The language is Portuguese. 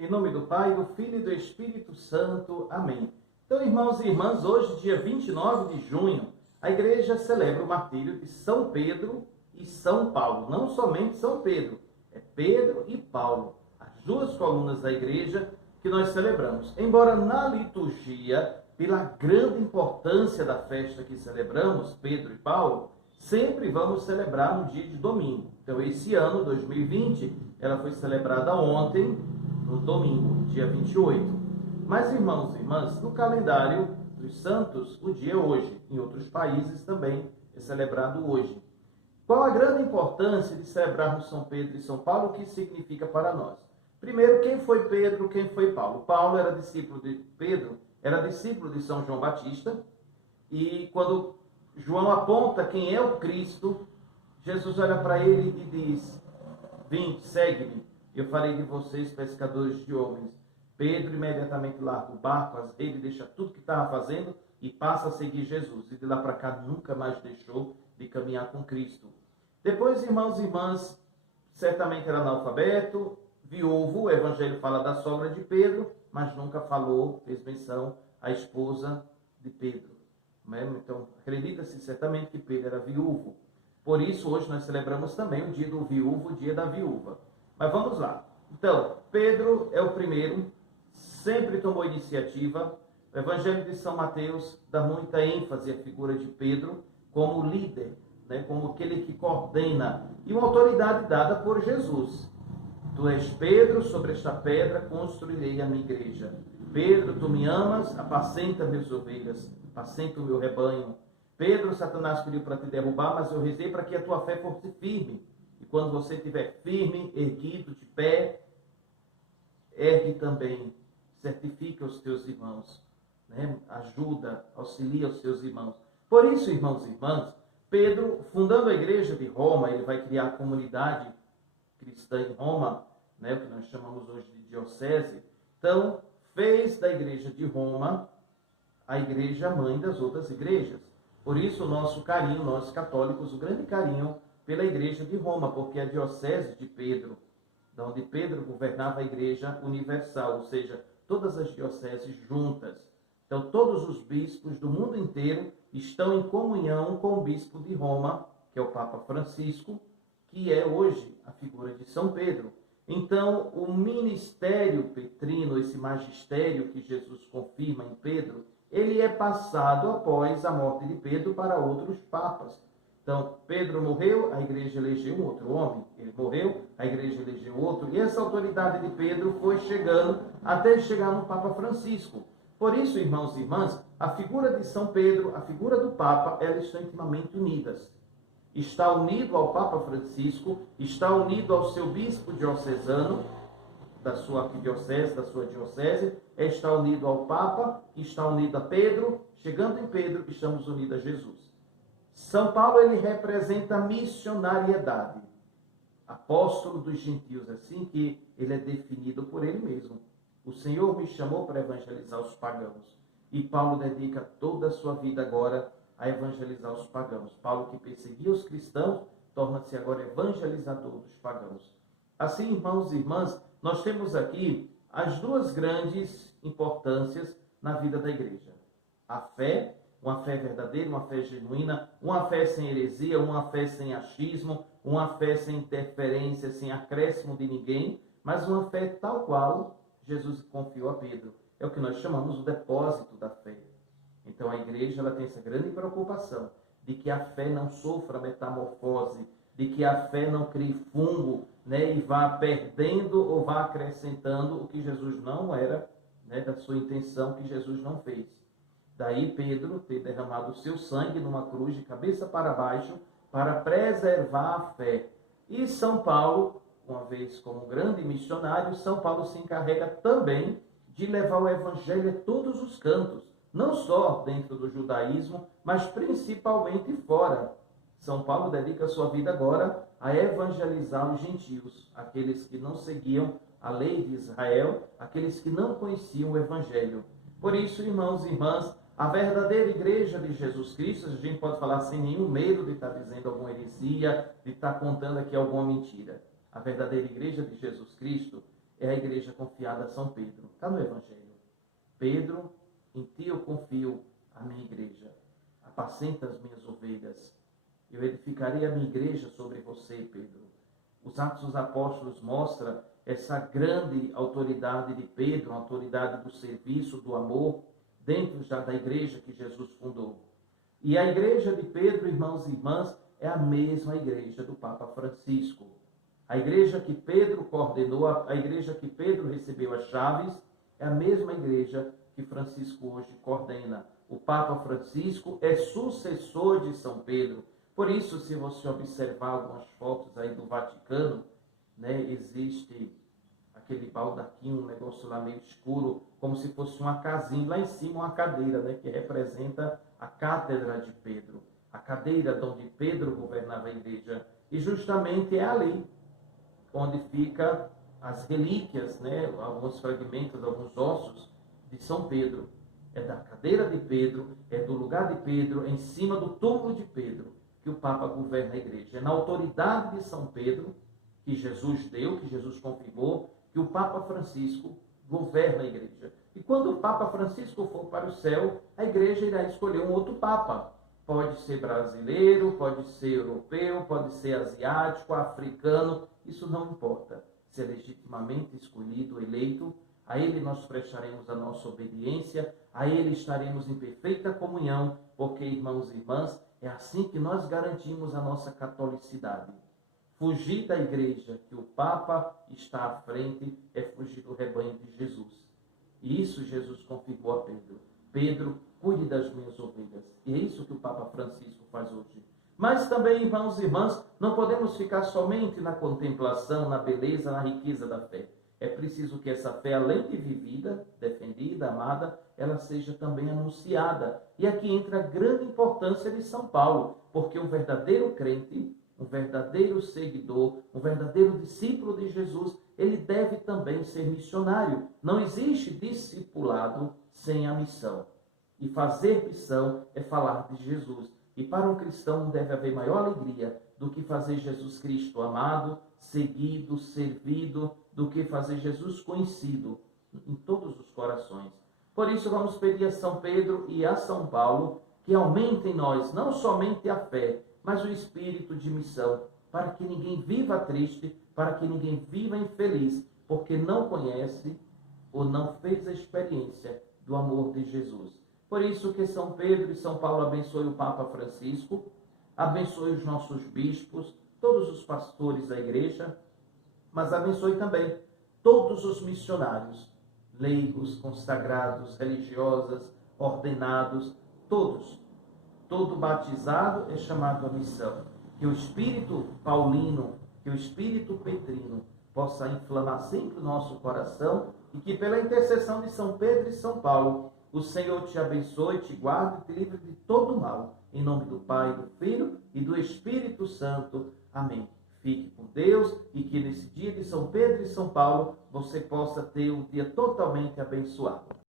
Em nome do Pai, do Filho e do Espírito Santo. Amém. Então, irmãos e irmãs, hoje, dia 29 de junho, a igreja celebra o martírio de São Pedro e São Paulo. Não somente São Pedro, é Pedro e Paulo, as duas colunas da igreja que nós celebramos. Embora na liturgia, pela grande importância da festa que celebramos, Pedro e Paulo, sempre vamos celebrar no dia de domingo. Então, esse ano, 2020, ela foi celebrada ontem, no domingo, dia 28. Mas, irmãos e irmãs, no calendário dos santos, o dia é hoje. Em outros países também é celebrado hoje. Qual a grande importância de celebrarmos São Pedro e São Paulo? O que significa para nós? Primeiro, quem foi Pedro, quem foi Paulo? Paulo era discípulo de Pedro, era discípulo de São João Batista. E quando João aponta quem é o Cristo, Jesus olha para ele e diz: vinde, segue-me, eu farei de vocês pescadores de homens. Pedro imediatamente larga o barco, as redes, deixa tudo que estava fazendo e passa a seguir Jesus. E de lá para cá nunca mais deixou de caminhar com Cristo. Depois, irmãos e irmãs, certamente era analfabeto, viúvo. O Evangelho fala da sogra de Pedro, mas nunca falou, fez menção à esposa de Pedro. Então, acredita-se certamente que Pedro era viúvo. Por isso, hoje nós celebramos também o dia do viúvo, o dia da viúva. Mas vamos lá. Então, Pedro é o primeiro, sempre tomou iniciativa. O Evangelho de São Mateus dá muita ênfase à figura de Pedro como líder, como aquele que coordena, e uma autoridade dada por Jesus. Tu és Pedro, sobre esta pedra construirei a minha igreja. Pedro, tu me amas, apacenta minhas ovelhas, apacenta o meu rebanho. Pedro, Satanás pediu para te derrubar, mas eu rezei para que a tua fé fosse firme. E quando você estiver firme, erguido, de pé, ergue também, certifica os teus irmãos, ajuda, auxilia os teus irmãos. Por isso, irmãos e irmãs, Pedro, fundando a igreja de Roma, ele vai criar a comunidade cristã em Roma, o que nós chamamos hoje de diocese. Então, fez da igreja de Roma a igreja mãe das outras igrejas. Por isso, o nosso carinho, nós católicos, o grande carinho pela igreja de Roma, porque a diocese de Pedro, de onde Pedro governava a igreja universal, ou seja, todas as dioceses juntas. Então, todos os bispos do mundo inteiro estão em comunhão com o bispo de Roma, que é o Papa Francisco, que é hoje a figura de São Pedro. Então, o ministério petrino, esse magistério que Jesus confirma em Pedro, ele é passado após a morte de Pedro para outros papas. Então, Pedro morreu, a igreja elegeu um outro homem. Ele morreu, a igreja elegeu outro. E essa autoridade de Pedro foi chegando até chegar no Papa Francisco. Por isso, irmãos e irmãs, a figura de São Pedro, a figura do Papa, elas estão intimamente unidas. Está unido ao Papa Francisco, está unido ao seu bispo diocesano, da sua arquidiocese, da sua diocese, está unido ao Papa, está unido a Pedro. Chegando em Pedro, estamos unidos a Jesus. São Paulo, ele representa a missionariedade. Apóstolo dos gentios, assim que ele é definido por ele mesmo. O Senhor me chamou para evangelizar os pagãos. E Paulo dedica toda a sua vida agora a evangelizar os pagãos. Paulo, que perseguia os cristãos, torna-se agora evangelizador dos pagãos. Assim, irmãos e irmãs, nós temos aqui as duas grandes importâncias na vida da igreja. A fé, uma fé verdadeira, uma fé genuína, uma fé sem heresia, uma fé sem achismo, uma fé sem interferência, sem acréscimo de ninguém, mas uma fé tal qual Jesus confiou a Pedro. É o que nós chamamos o depósito da fé. Então a igreja, ela tem essa grande preocupação de que a fé não sofra metamorfose, de que a fé não crie fungo, e vá perdendo ou vá acrescentando o que Jesus não era, da sua intenção, que Jesus não fez. Daí Pedro ter derramado o seu sangue numa cruz de cabeça para baixo para preservar a fé. E São Paulo, uma vez como grande missionário, São Paulo se encarrega também de levar o evangelho a todos os cantos, não só dentro do judaísmo, mas principalmente fora. São Paulo dedica a sua vida agora a evangelizar os gentios, aqueles que não seguiam a lei de Israel, aqueles que não conheciam o evangelho. Por isso, irmãos e irmãs, a verdadeira igreja de Jesus Cristo, a gente pode falar sem nenhum medo de estar dizendo alguma heresia, de estar contando aqui alguma mentira. A verdadeira igreja de Jesus Cristo é a igreja confiada a São Pedro. Está no Evangelho. Pedro, em ti eu confio a minha igreja. Apacenta as minhas ovelhas. Eu edificarei a minha igreja sobre você, Pedro. Os Atos dos Apóstolos mostram essa grande autoridade de Pedro, a autoridade do serviço, do amor, dentro já da igreja que Jesus fundou. E a igreja de Pedro, irmãos e irmãs, é a mesma igreja do Papa Francisco. A igreja que Pedro coordenou, a igreja que Pedro recebeu as chaves, é a mesma igreja que Francisco hoje coordena. O Papa Francisco é sucessor de São Pedro. Por isso, se você observar algumas fotos aí do Vaticano, né, existe aquele baldaquinho, um negócio lá meio escuro, como se fosse uma casinha, lá em cima uma cadeira, né, que representa a cátedra de Pedro, a cadeira onde Pedro governava a igreja. E justamente é ali onde fica as relíquias, né, alguns fragmentos, alguns ossos de São Pedro. É da cadeira de Pedro, é do lugar de Pedro, é em cima do túmulo de Pedro, que o Papa governa a igreja. É na autoridade de São Pedro, que Jesus deu, que Jesus confirmou, que o Papa Francisco governa a igreja. E quando o Papa Francisco for para o céu, a igreja irá escolher um outro Papa. Pode ser brasileiro, pode ser europeu, pode ser asiático, africano, isso não importa. Se é legitimamente escolhido, eleito, a ele nós prestaremos a nossa obediência, a ele estaremos em perfeita comunhão, porque, irmãos e irmãs, é assim que nós garantimos a nossa catolicidade. Fugir da igreja que o Papa está à frente é fugir do rebanho de Jesus. E isso Jesus confirmou a Pedro. Pedro, cuide das minhas ovelhas. E é isso que o Papa Francisco faz hoje. Mas também, irmãos e irmãs, não podemos ficar somente na contemplação, na beleza, na riqueza da fé. É preciso que essa fé, além de vivida, defendida, amada, ela seja também anunciada. E aqui entra a grande importância de São Paulo, porque um verdadeiro crente, um verdadeiro seguidor, um verdadeiro discípulo de Jesus, ele deve também ser missionário. Não existe discipulado sem a missão. E fazer missão é falar de Jesus. E para um cristão não deve haver maior alegria do que fazer Jesus Cristo amado, seguido, servido, do que fazer Jesus conhecido em todos os corações. Por isso vamos pedir a São Pedro e a São Paulo que aumentem em nós não somente a fé, mas o espírito de missão, para que ninguém viva triste, para que ninguém viva infeliz, porque não conhece ou não fez a experiência do amor de Jesus. Por isso que São Pedro e São Paulo abençoem o Papa Francisco, abençoe os nossos bispos, todos os pastores da igreja, mas abençoe também todos os missionários, leigos, consagrados, religiosas, ordenados, todos. Todo batizado é chamado à missão. Que o espírito paulino, que o espírito petrino possa inflamar sempre o nosso coração e que pela intercessão de São Pedro e São Paulo, o Senhor te abençoe, te guarde e te livre de todo o mal. Em nome do Pai, do Filho e do Espírito Santo. Amém. Fique com Deus e que nesse dia de São Pedro e São Paulo você possa ter um dia totalmente abençoado.